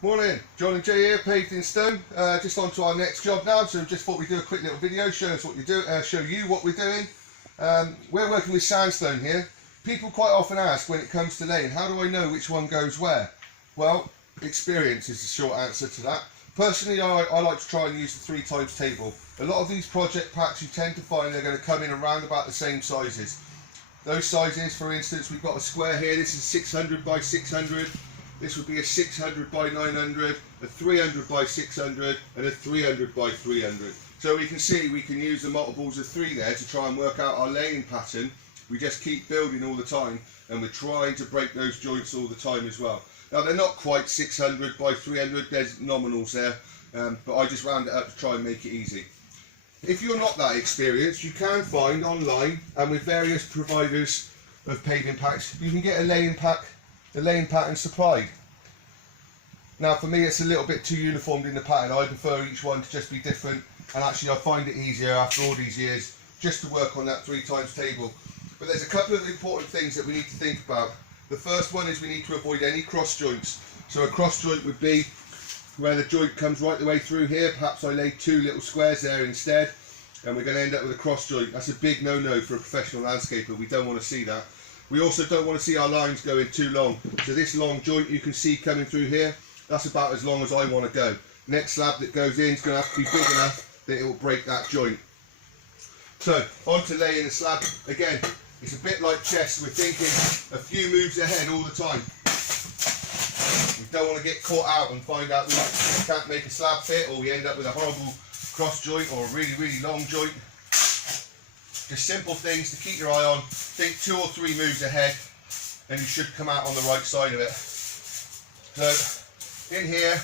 Morning, John and Jay here, Paved in Stone. Just on to our next job now, so just thought we'd do a quick little video, show you what we're doing. We're working with sandstone here. People quite often ask when it comes to laying, how do I know which one goes where? Well, experience is the short answer to that. Personally, I like to try and use the 3 times table. A lot of these project packs you tend to find they're going to come in around about the same sizes. Those sizes, for instance, we've got a square here, this is 600 by 600. This would be a 600 by 900, a 300 by 600 and a 300 by 300. So we can see we can use the multiples of 3 there to try and work out our laying pattern. We just keep building all the time and we're trying to break those joints all the time as well. Now they're not quite 600 by 300, there's nominals there, but I just round it up to try and make it easy. If you're not that experienced, you can find online and with various providers of paving packs, you can get a laying pattern supplied. Now for me it's a little bit too uniformed in the pattern. I prefer each one to just be different, and actually I find it easier after all these years just to work on that 3 times table. But there's a couple of important things that we need to think about. The first one is we need to avoid any cross joints. So a cross joint would be where the joint comes right the way through here. Perhaps I laid 2 little squares there instead and we're going to end up with a cross joint. That's a big no-no for a professional landscaper. We don't want to see that. We also don't want to see our lines going too long. So this long joint you can see coming through here, that's about as long as I want to go. Next slab that goes in is going to have to be big enough that it will break that joint. So on to laying the slab. Again, it's a bit like chess. We're thinking a few moves ahead all the time. We don't want to get caught out and find out we can't make a slab fit, or we end up with a horrible cross joint or a really, really long joint. Just simple things to keep your eye on. Think 2 or 3 moves ahead and you should come out on the right side of it. So in here,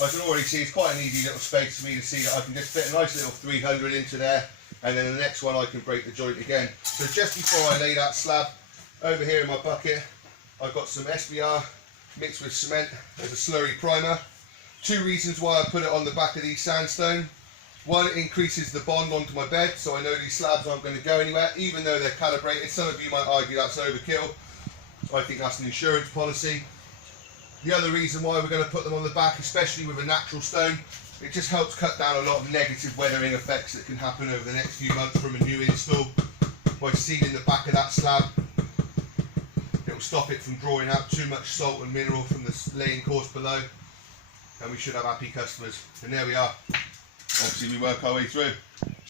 I can already see it's quite an easy little space for me to see that I can just fit a nice little 300 into there, and then the next one I can break the joint again. So just before I lay that slab, over here in my bucket I've got some SBR mixed with cement as a slurry primer. 2 reasons why I put it on the back of these sandstone. One, it increases the bond onto my bed, so I know these slabs aren't going to go anywhere, even though they're calibrated. Some of you might argue that's overkill. I think that's an insurance policy. The other reason why we're going to put them on the back, especially with a natural stone, it just helps cut down a lot of negative weathering effects that can happen over the next few months from a new install. By sealing the back of that slab, it will stop it from drawing out too much salt and mineral from the laying course below, and we should have happy customers. And there we are. Obviously we work our way through.